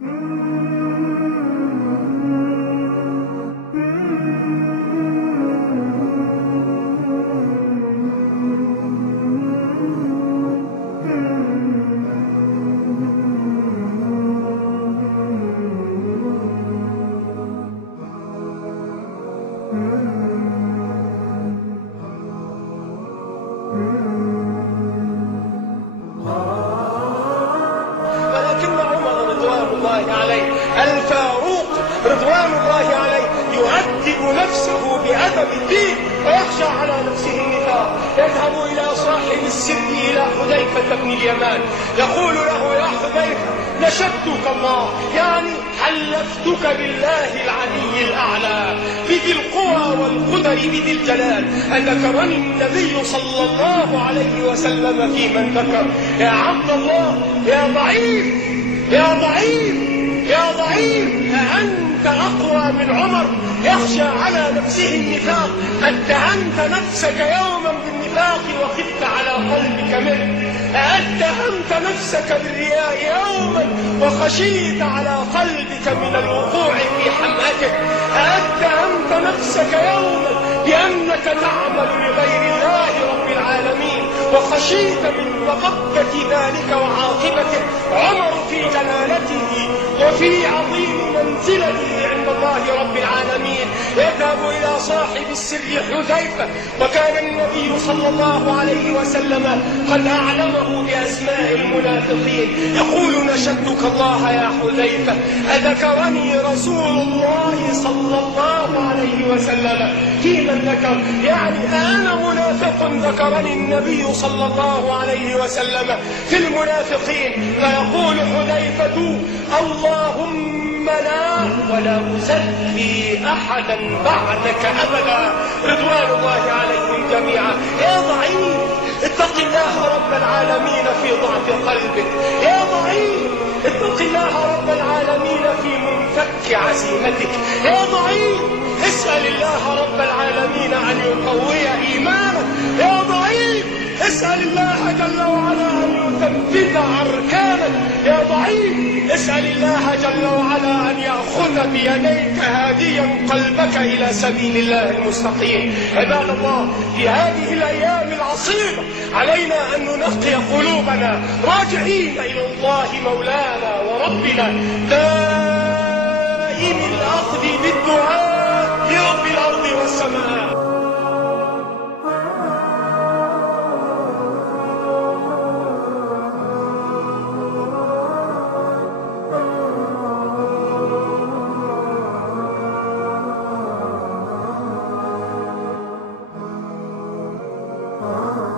ولكن عمر رضوان الله عليه الفاروق رضوان الله عليه يؤدب نفسه بأدب الدين ويخشى على نفسه النفاق. يذهب إلى صاحب السر إلى حذيفة بن اليمان يقول له: يا حذيفة، نشدتك الله، يعني حلفتك بالله العلي الأعلى بذي القوى والقدر بذي الجلال، أذكرني النبي صلى الله عليه وسلم في من ذكر. يا عبد الله، يا ضعيف يا ضعيف يا ضعيف، أأنت أقوى من عمر يخشى على نفسه النفاق؟ أتهمت نفسك يوما بالنفاق وخفت على قلبك منه؟ أتهمت نفسك بالرياء يوما وخشيت على قلبك من الوقوع في حمأته؟ أتهمت نفسك يوما بأنك تعمل لغير الله رب العالمين وخشيت من مضبة ذلك وعاقبته؟ عمر في جلالته وفي عظيم منزلته عند الله رب العالمين يذهب إلى صاحب السر حذيفة، وكان النبي صلى الله عليه وسلم قد أعلمه بأسماء المنافقين، يقول: نشدتك الله يا حذيفة، أذكرني رسول الله صلى الله عليه وسلم في من ذكر؟ يعني أنا منافق ذكرني النبي صلى الله عليه وسلم في المنافقين. فيقول حذيفة: اللهم لا ولا أزكي أحدا بعدك أبدا، رضوان الله عليهم جميعا. يا ضعيف، اتق الله رب العالمين في ضعف قلبك. يا ضعيف، اتق الله رب العالمين في منفك عزيمتك. يا ضعيف، اسأل الله رب العالمين أن يقوي إيمانك. يا ضعيف، اسأل الله جل وعلا أن يثبت أركانك. يا ضعيف، اسأل الله جل وعلا أن يأخذ بيديك هاديا قلبك إلى سبيل الله المستقيم. عباد الله، في هذه الأيام العصيبة علينا أن ننقي قلوبنا راجعين إلى الله مولانا وربنا، دائم الأخذ بالدعاء لرب الأرض والسماء. Ah